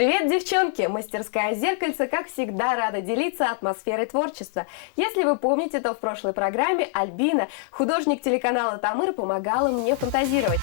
Привет, девчонки! Мастерская «Зеркальце», как всегда, рада делиться атмосферой творчества. Если вы помните, то в прошлой программе Альбина, художник телеканала «Тамыр», помогала мне фантазировать.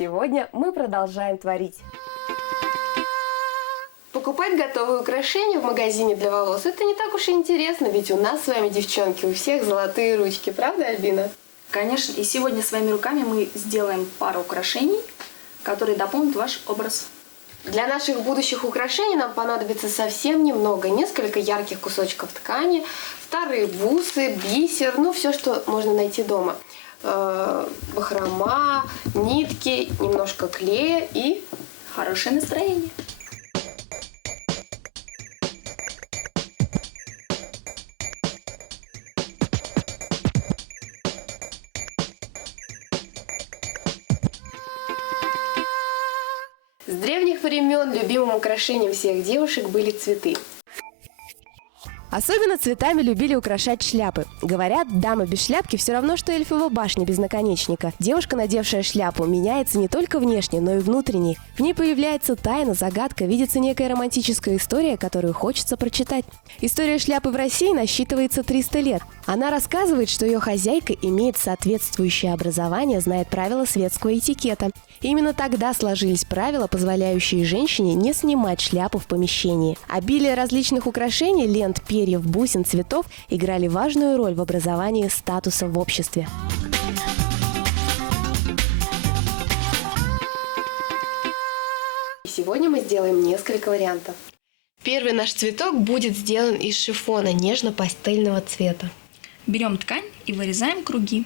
Сегодня мы продолжаем творить. Покупать готовые украшения в магазине для волос – это не так уж и интересно, ведь у нас с вами, девчонки, у всех золотые ручки, правда, Альбина? Конечно, и сегодня своими руками мы сделаем пару украшений, которые дополнят ваш образ. Для наших будущих украшений нам понадобится совсем немного. Несколько ярких кусочков ткани, старые бусы, бисер, ну все, что можно найти дома. Бахрома, нитки, немножко клея и хорошее настроение. С древних времен любимым украшением всех девушек были цветы. Особенно цветами любили украшать шляпы. Говорят, дама без шляпки все равно, что эльфова башня без наконечника. Девушка, надевшая шляпу, меняется не только внешне, но и внутренне. В ней появляется тайна, загадка, видится некая романтическая история, которую хочется прочитать. История шляпы в России насчитывается 300 лет. Она рассказывает, что ее хозяйка имеет соответствующее образование, знает правила светского этикета. Именно тогда сложились правила, позволяющие женщине не снимать шляпу в помещении. Обилие различных украшений, лент, перьев, бусин, цветов играли важную роль в образовании статуса в обществе. Сегодня мы сделаем несколько вариантов. Первый наш цветок будет сделан из шифона нежно-пастельного цвета. Берем ткань и вырезаем круги.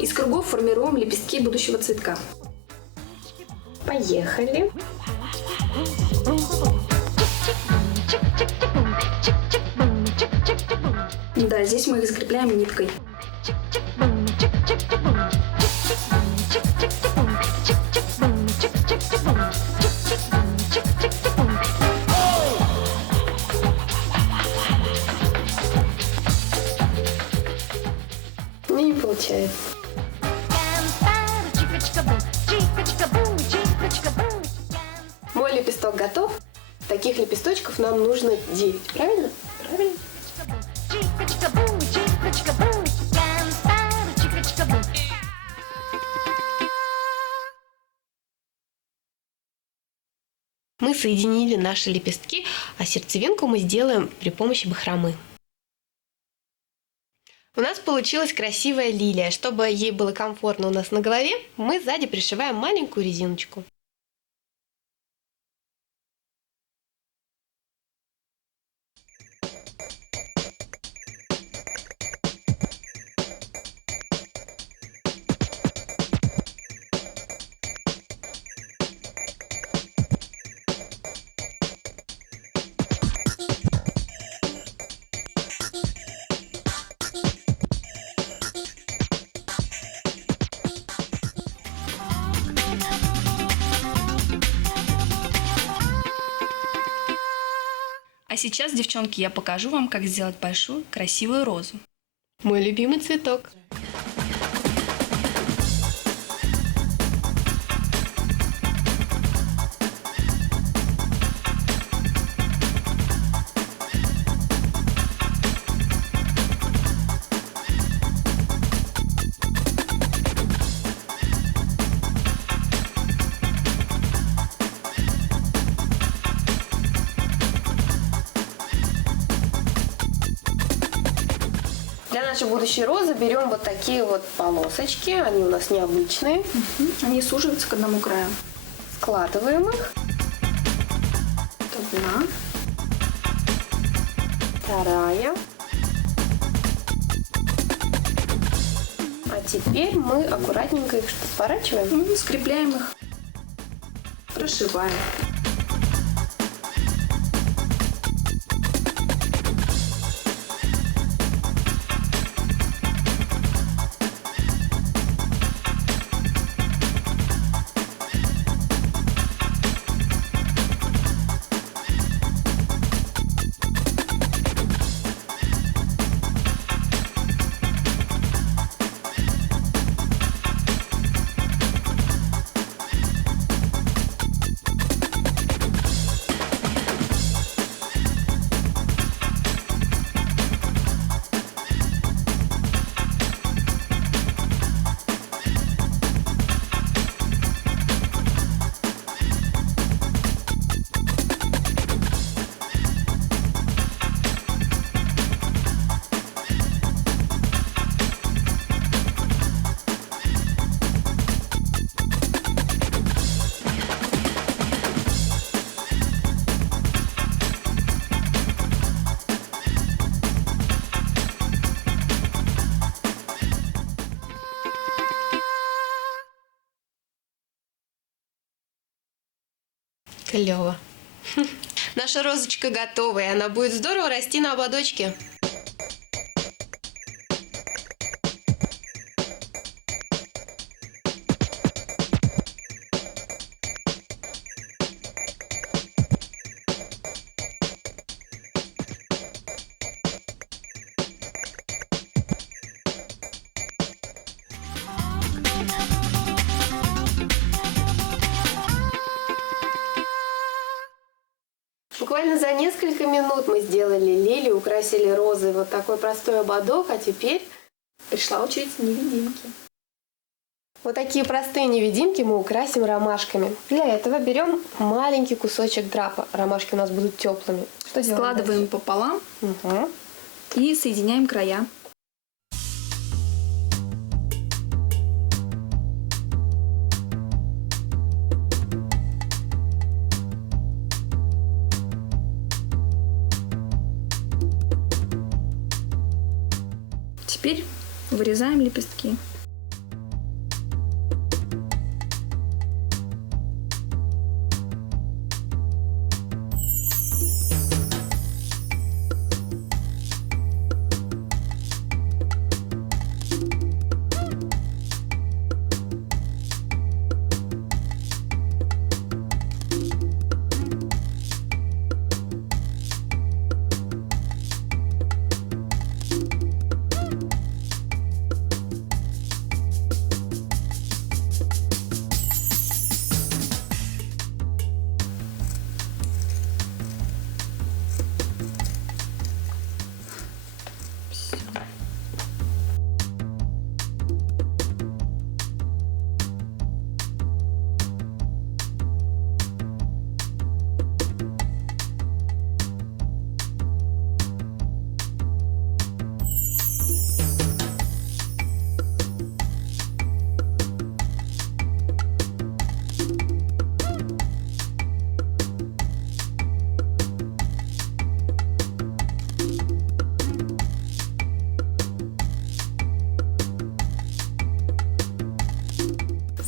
Из кругов формируем лепестки будущего цветка. Поехали! Да, здесь мы их закрепляем ниткой. Не получается. Мой лепесток готов. Таких лепесточков нам нужно 9, правильно? Правильно? Мы соединили наши лепестки, а сердцевинку мы сделаем при помощи бахромы. У нас получилась красивая лилия. Чтобы ей было комфортно у нас на голове, мы сзади пришиваем маленькую резиночку. А сейчас, девчонки, я покажу вам, как сделать большую красивую розу. Мой любимый цветок. Для нашей будущей розы берем вот такие вот полосочки. Они у нас необычные. Они суживаются к одному краю. Складываем их. Одна. Вторая. А теперь мы аккуратненько их сворачиваем. Скрепляем их. Прошиваем. Клево. Наша розочка готова, и она будет здорово расти на ободочке. Буквально за несколько минут мы сделали лилии, украсили розой вот такой простой ободок, а теперь Пришла очередь невидимки. вот такие простые невидимки мы украсим ромашками. Для этого берем маленький кусочек драпа. Ромашки у нас будут теплыми. Что делаем Складываем дальше? пополам Угу. и соединяем края. Теперь вырезаем лепестки.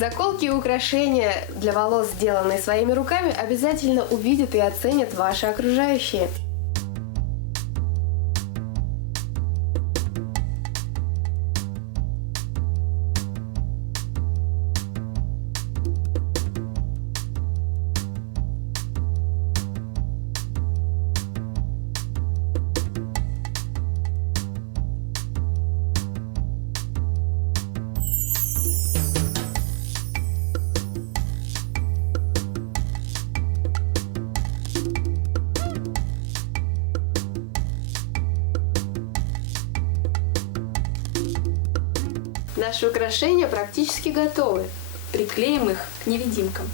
Заколки и украшения для волос, сделанные своими руками, обязательно увидят и оценят ваши окружающие. Наши украшения практически готовы. Приклеим их к невидимкам.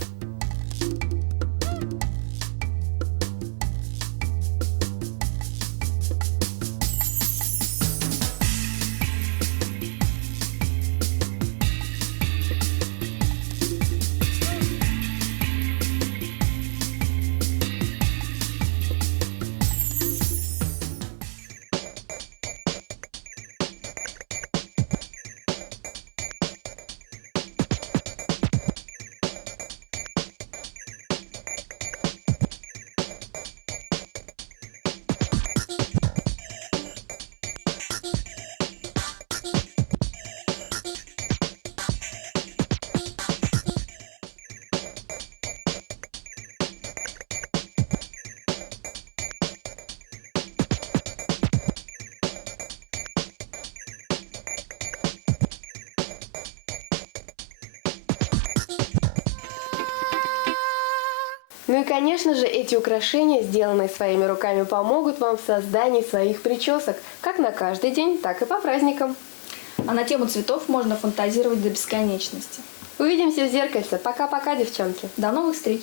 Ну и, конечно же, эти украшения, сделанные своими руками, помогут вам в создании своих причесок, как на каждый день, так и по праздникам. А на тему цветов можно фантазировать до бесконечности. Увидимся в зеркальце. Пока-пока, девчонки. До новых встреч!